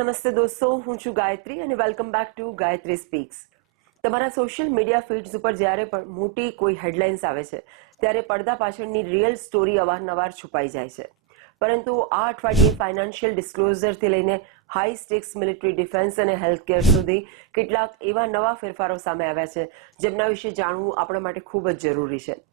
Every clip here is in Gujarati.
નમસ્તે દોસ્તો, હું છું ગાયત્રી અને welcome back to Gayatri speaks. તમારા સોશિયલ મીડિયા ફીડ્સ ઉપર જ્યારે પણ મોટી કોઈ હેડલાઇન્સ આવે છે ત્યારે પડદા પાછળની રિયલ સ્ટોરી અવારનવાર છુપાઈ જાય છે. પરંતુ આ અઠવાડિયે ફાઇનાન્શિયલ ડિસ્ક્લોઝરથી લઈને હાઈ સ્ટેક્સ મિલિટરી ડિફેન્સ અને હેલ્થકેર સુધી કેટલાક એવા નવા ફેરફારો સામે આવ્યા છે જેમના વિશે જાણવું આપણા માટે ખૂબ જ જરૂરી છે.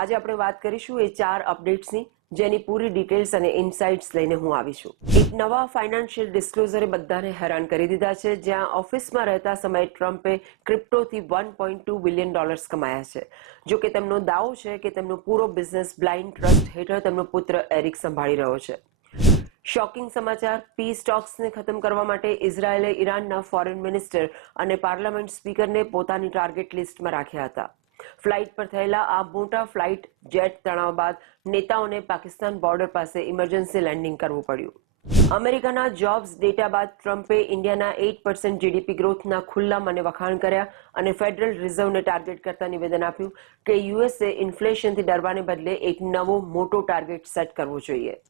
આજે આપણે વાત કરીશું એ 4 અપડેટ્સની, જેની પૂરી ડિટેલ્સ અને ઇનસાઇટ્સ લઈને હું આવી છું. એક નવા ફાઇનાન્શિયલ ડિસ્ક્લોઝરે બધાને હેરાન કરી દીધા છે, જ્યાં ઓફિસમાં રહેતા સમયે ટ્રમ્પે ક્રિપ્ટોથી $1.2 બિલિયન કમાયા છે. જો કે તેમનો દાવો છે કે તેમનો પૂરો બિઝનેસ બ્લાઇન્ડ ટ્રસ્ટ હેઠળ તેમનો પુત્ર એરિક સંભાળી રહ્યો છે. શોકિંગ સમાચાર: પી સ્ટોક્સને ખતમ કરવા માટે ઇઝરાયેલે ઈરાનના ફોરેન મિનિસ્ટર અને પાર્લામેન્ટ સ્પીકરને પોતાની ટાર્ગેટ લિસ્ટમાં રાખ્યા હતા. ફ્લાઇટ પર થયેલા આ મોટા ફ્લાઇટ જેટ તણાવ બાદ નેતાઓને પાકિસ્તાન બોર્ડર પાસે ઇમરજન્સી લેન્ડિંગ કરવું પડ્યું. અમેરિકાના જોબ્સ ડેટા બાદ ટ્રમ્પે ઇન્ડિયાના 8% જીડીપી ગ્રોથના ખુલ્લા મને વખાણ કર્યા અને ફેડરલ રિઝર્વને ટાર્ગેટ કરતા નિવેદન આપ્યું કે યુએસએ ઇન્ફ્લેશનથી ડરવાને બદલે એક નવો મોટો ટાર્ગેટ સેટ કરવો જોઈએ.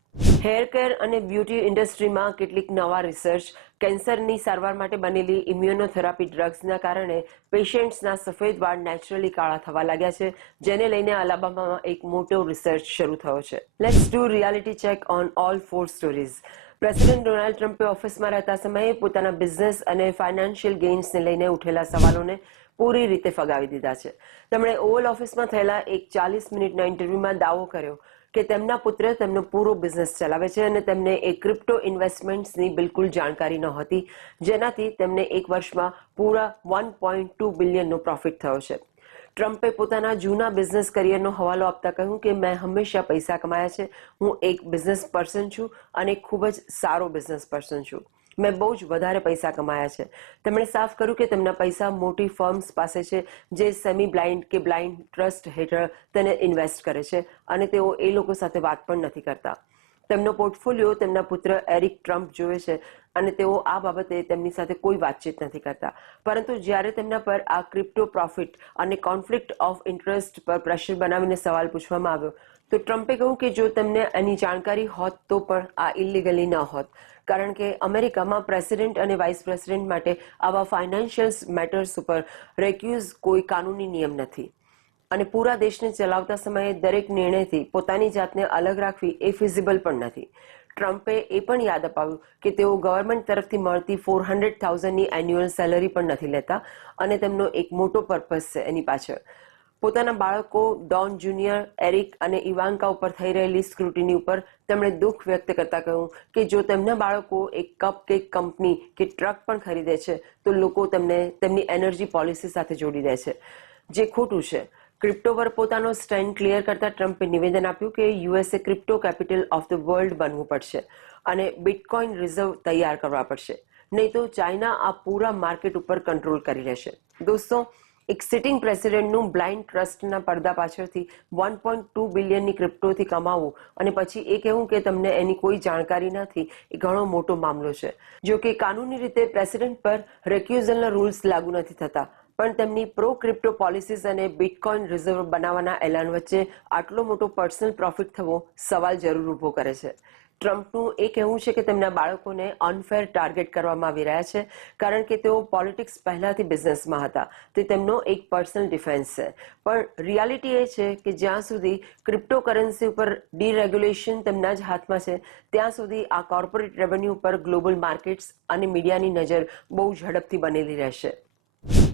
હેર કેર અને બ્યુટી ઇન્ડસ્ટ્રીમાં કેટલીક નવા રિસર્ચ કેન્સરની સારવાર માટે બનેલી ઇમ્યુનોથેરાપી ડ્રગ્સના કારણે પેશન્ટ્સના સફેદ વાળ નેચરલી કાળા થવા લાગ્યા છે, જેને લઈને અલાબામામાં એક મોટો રિસર્ચ શરૂ થયો છે. Let's do reality check on all 4 stories. President Donald ટ્રમ્પે ઓફિસમાં રહેતા સમયે પોતાના બિઝનેસ અને ફાઇનાન્શિયલ ગેઇન્સને લઈને ઉઠેલા સવાલોને પૂરી રીતે ફગાવી દીધા છે. તેમણે ઓવલ ઓફિસમાં થયેલા એક 40 મિનિટના ઇન્ટરવ્યુમાં દાવો કર્યો કે તેમના પુત્ર તેમનો પૂરો બિઝનેસ ચલાવે છે અને તેમને એ ક્રિપ્ટો ઇન્વેસ્ટમેન્ટ્સની બિલકુલ જાણકારી નહોતી, જેનાથી તેમને એક વર્ષમાં પૂરા $1.2 બિલિયનનો પ્રોફિટ થયો છે. ટ્રમ્પે પોતાના જૂના બિઝનેસ કરિયરનો હવાલો આપતા કહ્યું કે મેં હંમેશા પૈસા કમાયા છે. હું એક બિઝનેસ પર્સન છું અને ખૂબ જ સારો બિઝનેસ પર્સન છું. મેં બહુ જ વધારે પૈસા કમાયા છે. તેમણે સાફ કર્યું કે તેમના પૈસા મોટી ફર્મ્સ પાસે છે, જે સેમી બ્લાઇન્ડ કે બ્લાઇન્ડ ટ્રસ્ટ હેઠળ તેને ઇન્વેસ્ટ કરે છે અને તેઓ એ લોકો સાથે વાત પણ નથી કરતા. તેમનો પોર્ટફોલિયો તેમના પુત્ર એરિક ટ્રમ્પ જોવે છે અને તેઓ આ બાબતે તેમની સાથે કોઈ વાતચીત નથી કરતા. પરંતુ જ્યારે તેમના પર આ ક્રિપ્ટો પ્રોફિટ અને કોન્ફ્લિક્ટ ઓફ ઇન્ટરેસ્ટ પર પ્રેશર બનાવીને સવાલ પૂછવામાં આવ્યો તો ટ્રમ્પે કહ્યું કે જો તેમને એની જાણકારી હોત તો પણ આ ઇલીગલી ન હોત, કારણ કે અમેરિકામાં પ્રેસિડેન્ટ અને વાઇસ પ્રેસિડેન્ટ માટે આવા ફાઇનાન્શિયલ મેટર્સ ઉપર રેક્યુઝ કોઈ કાનૂની નિયમ નથી અને પૂરા દેશને ચલાવતા સમયે દરેક નિર્ણયથી પોતાની જાતને અલગ રાખવી એ ફિઝિબલ પણ નથી. ટ્રમ્પે એ પણ યાદ અપાવ્યું કે તેઓ ગવર્મેન્ટ તરફથી મળતી 400,000ની એન્યુઅલ સેલરી પણ નથી લેતા અને તેમનો એક મોટો પર્પઝ છે એની પાછળ. પોતાના બાળકો ડોન જુનિયર, એરિક અને ઇવાન્કા ઉપર થઈ રહેલી સ્ક્રુટિની ઉપર તેમણે દુઃખ વ્યક્ત કરતા કહ્યું કે જો તેમના બાળકો એક કપકેક કંપની કે ટ્રક પણ ખરીદે છે તો લોકો તેમને તેમની એનર્જી પોલિસી સાથે જોડી દે છે, જે ખોટું છે. ક્રિપ્ટો પર પોતાનો સ્ટેન્ડ ક્લિયર કરતા ટ્રમ્પે નિવેદન આપ્યું કે USA crypto capital of the world બનવું પડશે અને બિટકોઇન રિઝર્વ તૈયાર કરવા પડશે, નહીં તો ચાઇના આ પૂરા માર્કેટ ઉપર કંટ્રોલ કરી લેશે. દોસ્તો, એક સિટિંગ પ્રેસિડેન્ટનું બ્લાઇન્ડ ટ્રસ્ટના પડદા પાછળથી $1.2 બિલિયનની ક્રિપ્ટોથી કમાવવું અને પછી એ કહેવું કે તમને એની કોઈ જાણકારી નથી, એ ઘણો મોટો મામલો છે. જો કે કાનૂની રીતે પ્રેસિડેન્ટ પર રેક્યુઝલના રૂલ્સ લાગુ નથી થતા, પણ તેમની પ્રો ક્રિપ્ટો પોલિસીઝ અને બિટકોઇન રિઝર્વ બનાવવાના એલાન વચ્ચે આટલો મોટો પર્સનલ પ્રોફિટ થવો સવાલ જરૂર ઊભો કરે છે. ટ્રમ્પનું એ કહેવું છે કે તેમના બાળકોને અનફેર ટાર્ગેટ કરવામાં આવી રહ્યા છે કારણ કે તેઓ પોલિટિક્સ પહેલાથી બિઝનેસમાં હતા. તે તેમનો એક પર્સનલ ડિફેન્સ છે. પણ રિયાલિટી એ છે કે જ્યાં સુધી ક્રિપ્ટો કરન્સી ઉપર ડીરેગ્યુલેશન તેમના જ હાથમાં છે, ત્યાં સુધી આ કોર્પોરેટ રેવન્યુ પર ગ્લોબલ માર્કેટ્સ અને મીડિયાની નજર બહુ ઝડપથી બનેલી રહેશે.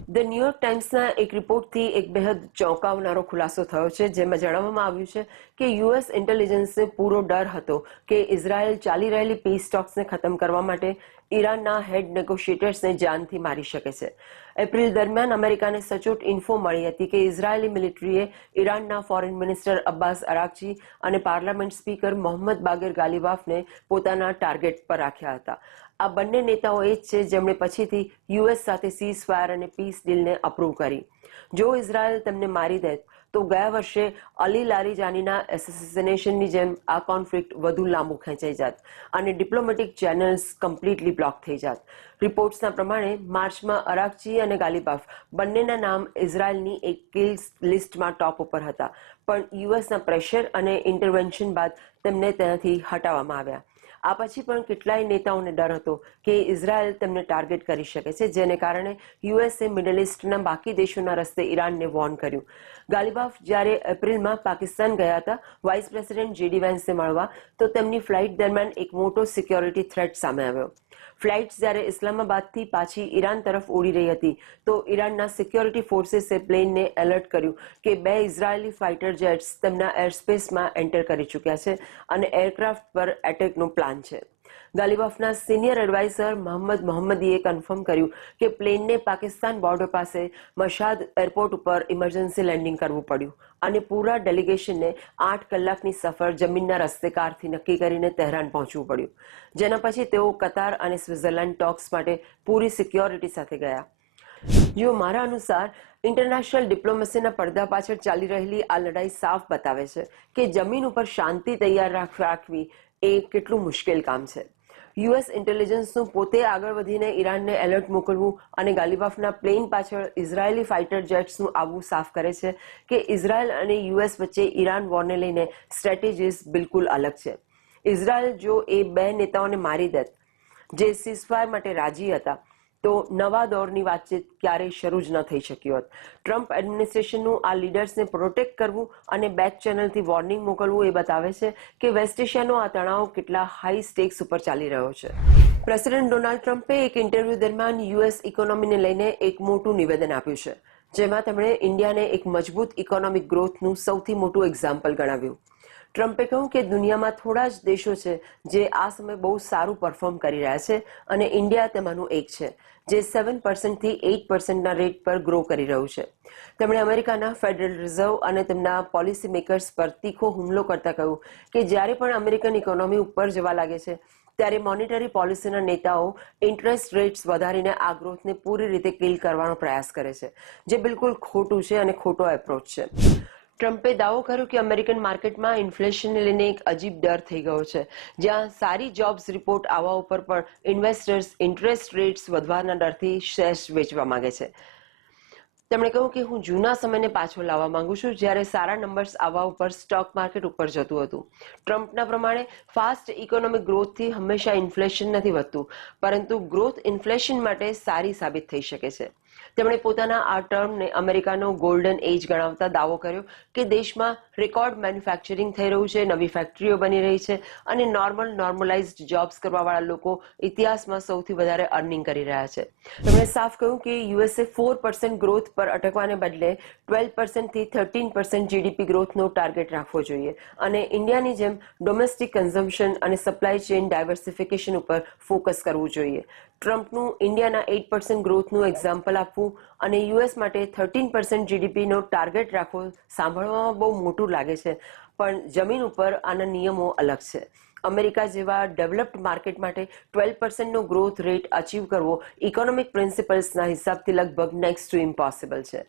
ધ ન્યૂયોર્ક ટાઈમ્સના એક રિપોર્ટથી એક બેહદ ચોંકાવનારો ખુલાસો થયો છે, જેમાં જણાવવામાં આવ્યું છે કે યુએસ ઇન્ટેલિજન્સને પૂરો ડર હતો કે ઇઝરાયેલ ચાલી રહેલી પીસ ટોક્સને ખતમ કરવા માટે ઈરાનના હેડ નેગોશિએટર્સને જાનથી મારી શકે છે. એપ્રિલ દરમિયાન અમેરિકાને સચોટ ઇન્ફો મળી હતી કે ઇઝરાયેલી મિલિટરીએ ઈરાનના ફોરેન મિનિસ્ટર અબ્બાસ અરાકચી અને પાર્લામેન્ટ સ્પીકર મોહમ્મદ બાગર ગાલિબાફને પોતાના ટાર્ગેટ પર રાખ્યા હતા. આ બંને નેતાઓ એ જ છે જેમણે પછીથી યુએસ સાથે સીઝ ફાયર અને પીસ ડીલને અપ્રૂવ કરી. જો ઇઝરાયેલ તેમને મારી દે તો ગયા વર્ષે અલી લારીજાનીના એસેસિનેશનની જેમ આ કોન્ફ્લિક્ટ વધુ લાંબુ ખેંચાઈ જાત અને ડિપ્લોમેટિક ચેનલ્સ કમ્પ્લીટલી બ્લોક થઈ જાત. રિપોર્ટ્સના પ્રમાણે માર્ચમાં અરાકચી અને ગાલિબાફ બંનેના નામ ઇઝરાયેલની એક કિલ્સ લિસ્ટમાં ટોપ ઉપર હતા, પણ યુએસના પ્રેશર અને ઇન્ટરવેન્શન બાદ તેમને ત્યાંથી હટાવવામાં આવ્યા. આ પછી પણ કેટલાય નેતાઓને ડર હતો કે ઇઝરાયલ તેમને ટાર્ગેટ કરી શકે છે, જેને કારણે યુએસએ મિડલ ઇસ્ટના બાકી દેશોના રસ્તે ઈરાનને વોર્ન કર્યું. ગાલિબાફ જ્યારે એપ્રિલમાં પાકિસ્તાન ગયા હતા વાઇસ પ્રેસિડેન્ટ જેડી વેન્સને મળવા, તો તેમની ફ્લાઇટ દરમિયાન એક મોટો સિક્યોરિટી થ્રેટ સામે આવ્યો. ફ્લાઇટ જ્યારે ઇસ્લામાબાદથી પાછી ઈરાન તરફ ઉડી રહી હતી, તો ઈરાનના સિક્યોરિટી ફોર્સીસે પ્લેનને એલર્ટ કર્યું કે 2 ઇઝરાયેલી ફાઇટર જેટ્સ તેમના એરસ્પેસમાં એન્ટર કરી ચૂક્યા છે અને એરક્રાફ્ટ પર એટેકનો પ્લાન છે. ગાલિબાફના સિનિયર એડવાઇઝર મોહમ્મદીએ કન્ફર્મ કર્યું કે પ્લેનને પાકિસ્તાન બોર્ડર પાસે મશાદ એરપોર્ટ ઉપર ઇમરજન્સી લેન્ડિંગ કરવું પડ્યું અને પૂરા ડેલિગેશનને 8 કલાકની સફર જમીનના રસ્તે કારથી નક્કી કરીને તહેરાન પહોંચવું પડ્યું, જેના પછી તેઓ કતાર અને સ્વિટ્ઝરલેન્ડ ટોક્સ માટે પૂરી સિક્યોરિટી સાથે ગયા. જો મારા અનુસાર ઇન્ટરનેશનલ ડિપ્લોમસીના પડદા પાછળ ચાલી રહેલી આ લડાઈ સાફ બતાવે છે કે જમીન ઉપર શાંતિ તૈયાર રાખવી એ કેટલું મુશ્કેલ કામ છે. યુએસ ઇન્ટેલિજન્સનું પોતે આગળ વધીને ઈરાનને એલર્ટ મોકલવું અને ગાલિબાફના પ્લેન પાછળ ઇઝરાયેલી ફાઇટર જેટ્સનું આવવું સાફ કરે છે કે ઇઝરાયલ અને યુએસ વચ્ચે ઈરાન વોરને લઈને સ્ટ્રેટેજીસ બિલકુલ અલગ છે. ઇઝરાયલ જો એ 2 નેતાઓને મારી દેત જે સીઝફાયર માટે રાજી હતા, તો નવા દોરની વાતચીત ક્યારેય શરૂ જ ન થઈ શક્યું હોત. ટ્રમ્પ એડમિનિસ્ટ્રેશનનું આ લીડર્સને પ્રોટેક્ટ કરવું અને બેક ચેનલથી વોર્નિંગ મોકલવું એ બતાવે છે કે વેસ્ટ એશિયાનો આ તણાવ કેટલા હાઈ સ્ટેક્સ ઉપર ચાલી રહ્યો છે. પ્રેસિડેન્ટ ડોનાલ્ડ ટ્રમ્પે એક ઇન્ટરવ્યૂ દરમિયાન યુએસ ઇકોનોમીને લઈને એક મોટું નિવેદન આપ્યું છે, જેમાં તેમણે ઇન્ડિયાને એક મજબૂત ઇકોનોમિક ગ્રોથનું સૌથી મોટું એક્ઝામ્પલ ગણાવ્યું. ટ્રમ્પે કહ્યું કે દુનિયામાં થોડા જ દેશો છે જે આ સમયે બહુ સારું પરફોર્મ કરી રહ્યા છે અને ઇન્ડિયા તેમાંનું એક છે, જે 7% થી 8% રેટ પર ગ્રો કરી રહ્યું છે. તેમણે અમેરિકાના ફેડરલ રિઝર્વ અને તેમના પોલિસી મેકર્સ પર તીખો હુમલો કરતા કહ્યું કે જ્યારે પણ અમેરિકન ઇકોનોમી ઉપર જવા લાગે છે, ત્યારે મોનિટરી પોલિસીના નેતાઓ ઇન્ટરેસ્ટ રેટ્સ વધારીને આ ગ્રોથને પૂરી રીતે કિલ કરવાનો પ્રયાસ કરે છે, જે બિલકુલ ખોટું છે અને ખોટો એપ્રોચ છે. ટ્રમ્પે દાવો કર્યો કે અમેરિકન માર્કેટમાં ઇન્ફ્લેશનને લઈને એક અજીબ ડર થઈ ગયો છે, જ્યાં સારી જોબ્સ રિપોર્ટ આવવા ઉપર પણ ઇન્વેસ્ટર્સ ઇન્ટરેસ્ટ રેટ્સ વધવાના ડરથી શેર્સ વેચવા માંગે છે. તેમણે કહ્યું કે હું જૂના સમયને પાછો લાવવા માંગુ છું, જ્યારે સારા નંબર્સ આવવા ઉપર સ્ટોક માર્કેટ ઉપર જતું હતું. ટ્રમ્પના પ્રમાણે ફાસ્ટ ઇકોનોમિક ગ્રોથથી હંમેશા ઇન્ફ્લેશન નથી વધતું, પરંતુ ગ્રોથ ઇન્ફ્લેશન માટે સારી સાબિત થઈ શકે છે. તેમણે પોતાના આ ટર્મને અમેરિકાનો ગોલ્ડન એજ ગણાવતા દાવો કર્યો કે દેશમાં રેકોર્ડ મેન્યુફેક્ચરિંગ થઈ રહ્યું છે, નવી ફેક્ટરીઓ બની રહી છે અને નોર્મલાઇઝ્ડ જોબ્સ કરવાવાળા લોકો ઇતિહાસમાં સૌથી વધારે અર્નિંગ કરી રહ્યા છે. તેમણે સાફ કહ્યું કે યુએસએ 4% ગ્રોથ પર અટકવાને બદલે 12% થી 13% જીડીપી ગ્રોથનો ટાર્ગેટ રાખવો જોઈએ અને ઇન્ડિયાની જેમ ડોમેસ્ટિક કન્ઝમ્પશન અને સપ્લાય ચેઇન ડાયવર્સિફિકેશન ઉપર ફોકસ કરવું જોઈએ. ટ્રમ્પનું ઇન્ડિયાના 8% ગ્રોથનું એક્ઝામ્પલ આપવું અને યુએસ માટે 13% જીડીપીનો ટાર્ગેટ રાખવો સાંભળવામાં બહુ મોટું લાગે છે, પણ જમીન ઉપર આના નિયમો અલગ છે. અમેરિકા જેવા ડેવલપ્ડ માર્કેટ માટે 12%નો ગ્રોથ રેટ અચીવ કરવો ઇકોનોમિક પ્રિન્સિપલ્સના હિસાબથી લગભગ નેક્સ્ટ ટુ ઇમ્પોસિબલ છે.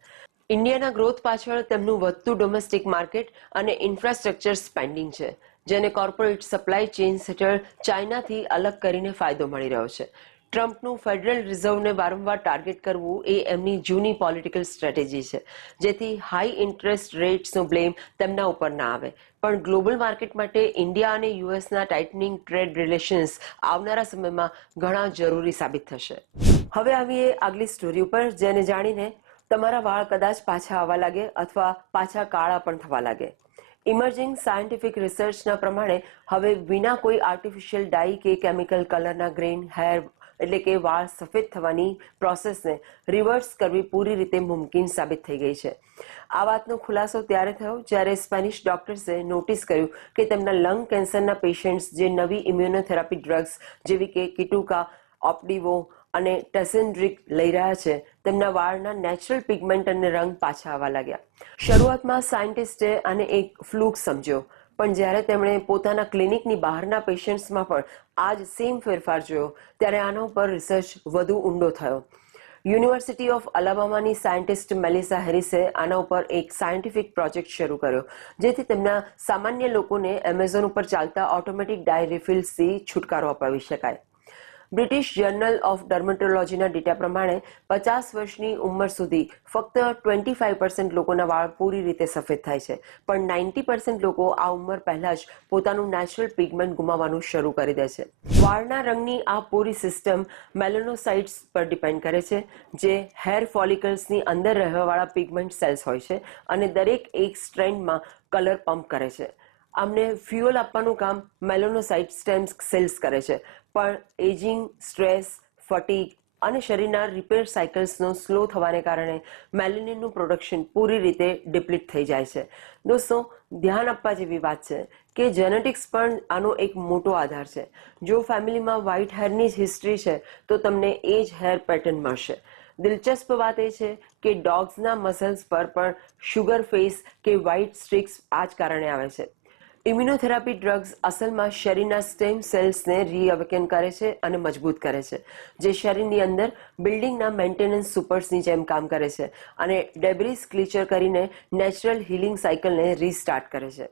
ઇન્ડિયાના ગ્રોથ પાછળ તેમનું વધતું ડોમેસ્ટિક માર્કેટ અને ઇન્ફ્રાસ્ટ્રક્ચર સ્પેન્ડિંગ છે, જેને કોર્પોરેટ સપ્લાય ચેઇન્સ હેઠળ ચાઇનાથી અલગ કરીને ફાયદો મળી રહ્યો છે. ટ્રમ્પનું ફેડરલ રિઝર્વને વારંવાર ટાર્ગેટ કરવું એ એમની જૂની પોલિટિકલ સ્ટ્રેટેજી છે, જેથી હાઈ ઇન્ટરેસ્ટ રેટ્સનો બ્લેમ તેમના ઉપર ના આવે. પણ ગ્લોબલ માર્કેટ માટે ઇન્ડિયા અને યુએસના ટાઇટનિંગ ટ્રેડ રિલેશન્સ આવનારા સમયમાં ઘણા જરૂરી સાબિત થશે. હવે આવીએ આગલી સ્ટોરી ઉપર, જેને જાણીને તમારા વાળ કદાચ પાછા આવવા લાગે અથવા પાછા કાળા પણ થવા લાગે. ઇમર્જિંગ સાયન્ટિફિક રિસર્ચના પ્રમાણે હવે વિના કોઈ આર્ટિફિશિયલ ડાઈ કે કેમિકલ કલરના ગ્રેન હેર એટલે કે વાળ સફેદ થવાની પ્રોસેસને રિવર્સ કરવી પૂરી રીતે મુમકિન સાબિત થઈ ગઈ છે. આ વાતનો ખુલાસો ત્યારે થયો જ્યારે સ્પેનિશ ડોક્ટર્સે નોટિસ કર્યું કે તેમના લંગ કેન્સરના પેશન્ટ્સ જે નવી ઇમ્યુનોથેરાપી ડ્રગ્સ જેવી કે કિટુકા, ઓપ્ડિવો અને ટેસેન્ડ્રિક લઈ રહ્યા છે, તેમના વાળના નેચરલ પિગમેન્ટ અને રંગ પાછા આવવા લાગ્યા. શરૂઆતમાં સાયન્ટિસ્ટે આને એક ફ્લૂક સમજ્યો, પણ જ્યારે તેમણે પોતાના ક્લિનિકની બહારના પેશન્ટ્સમાં પણ આ જ સેમ ફેરફાર જોયો, ત્યારે આના ઉપર રિસર્ચ વધુ ઊંડો થયો. યુનિવર્સિટી ઓફ અલાબામાની સાયન્ટિસ્ટ મેલિસા હેરિસે આના ઉપર એક સાયન્ટિફિક પ્રોજેક્ટ શરૂ કર્યો, જેથી તેમના સામાન્ય લોકોને એમેઝોન ઉપર ચાલતા ઓટોમેટિક ડાય રિફિલ્સથી છુટકારો અપાવી શકાય. બ્રિટિશ જર્નલ ઓફ ડર્મેટોલોજીના ડેટા પ્રમાણે 50 વર્ષની ઉંમર સુધી ફક્ત 25% લોકોના વાળ પૂરી રીતે સફેદ થાય છે, પણ 90% લોકો આ ઉંમર પહેલા જ પોતાનું નેચરલ પિગમેન્ટ ગુમાવવાનું શરૂ કરી દે છે. વાળના રંગની આ પૂરી સિસ્ટમ મેલેનોસાઇટ્સ પર ડિપેન્ડ કરે છે, જે હેર ફોલિકલ્સની અંદર રહેવાવાળા પિગમેન્ટ સેલ્સ હોય છે અને દરેક એક સ્ટ્રેન્ડમાં કલર પંપ કરે છે. આમને ફ્યુઅલ આપવાનું કામ મેલેનોસાઇટ સ્ટેમ સેલ્સ કરે છે, પણ એજિંગ, સ્ટ્રેસ, ફટીગ અને શરીરના રિપેર સાયકલ્સનો સ્લો થવાને કારણે મેલેનિનનું પ્રોડક્શન પૂરી રીતે ડિપ્લીટ થઈ જાય છે. દોસ્તો, ધ્યાન આપવા જેવી વાત છે કે જેનેટિક્સ પણ આનો એક મોટો આધાર છે. જો ફેમિલીમાં વ્હાઇટ હેરની જ હિસ્ટ્રી છે તો તમને એ જ હેર પેટર્ન મળશે. દિલચસ્પ વાત એ છે કે ડોગ્સના મસલ્સ પર પણ શુગર ફેસ કે વ્હાઇટ સ્ટ્રીક્સ આ જ કારણે આવે છે. ઇમ્યુનોથેરાપી ડ્રગ્સ અસલમાં શરીરના સ્ટેમ સેલ્સને રીઅવેકન કરે છે અને મજબૂત કરે છે, જે શરીરની અંદર બિલ્ડિંગના મેન્ટેનન્સ સુપર્સની જેમ કામ કરે છે અને ડેબ્રિસ ક્લીચર કરીને નેચરલ હીલિંગ સાયકલને રીસ્ટાર્ટ કરે છે.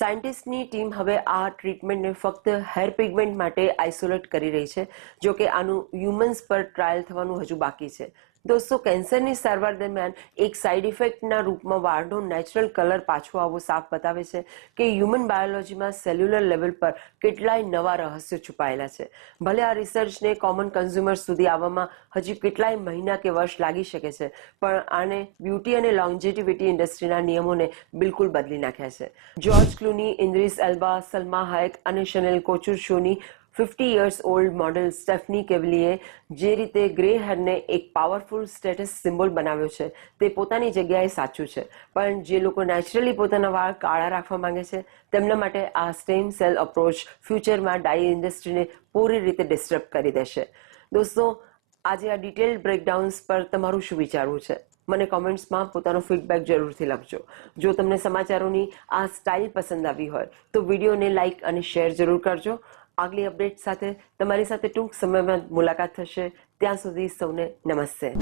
સાયન્ટિસ્ટની ટીમ હવે આ ટ્રીટમેન્ટને ફક્ત હેર પિગમેન્ટ માટે આઇસોલેટ કરી રહી છે, જો કે આનું હ્યુમન્સ પર ટ્રાયલ થવાનું હજુ બાકી છે. દોસ્તો, કેન્સરની સારવાર દરમિયાન એક સાઇડ ઇફેક્ટના રૂપમાં વાળનો નેચરલ કલર પાછો આવવો સાફ બતાવે છે કે હ્યુમન બાયોલોજીમાં સેલ્યુલર લેવલ પર કેટલાય નવા રહસ્યો છુપાયેલા છે. ભલે આ રિસર્ચને કોમન કન્ઝ્યુમર સુધી આવવામાં હજી કેટલાય મહિના કે વર્ષ લાગી શકે છે, પણ આને બ્યુટી અને લોન્જેટિવિટી ઇન્ડસ્ટ્રીના નિયમોને બિલકુલ બદલી નાખ્યા છે. જ્યોર્જ ક્લુની, ઇન્દ્રિસ એલ્બા, સલમા હાયક અને શનેલ કોચુર શોની 50 years old મોડેલ સ્ટેફની કેવલીએ જે રીતે ગ્રે હેરને એક પાવરફુલ સ્ટેટસ સિમ્બોલ બનાવ્યો છે તે પોતાની જગ્યાએ સાચું છે, પણ જે લોકો નેચરલી પોતાના વાળ કાળા રાખવા માંગે છે તેમના માટે આ સ્ટેમ સેલ અપ્રોચ ફ્યુચરમાં ડાઈ ઇન્ડસ્ટ્રીને પૂરી રીતે ડિસ્ટર્બ કરી દેશે. દોસ્તો, આજે આ ડિટેલ્ડ બ્રેકડાઉન્સ પર તમારું શું વિચારવું છે? મને કોમેન્ટ્સમાં પોતાનો ફીડબેક જરૂરથી લખજો. જો તમને સમાચારોની આ સ્ટાઇલ પસંદ આવી હોય તો વિડીયોને લાઇક અને શેર જરૂર કરજો. આગલી અપડેટ સાથે તમારી સાથે ટૂંક સમયમાં મુલાકાત થશે. ત્યાં સુધી સૌને નમસ્તે.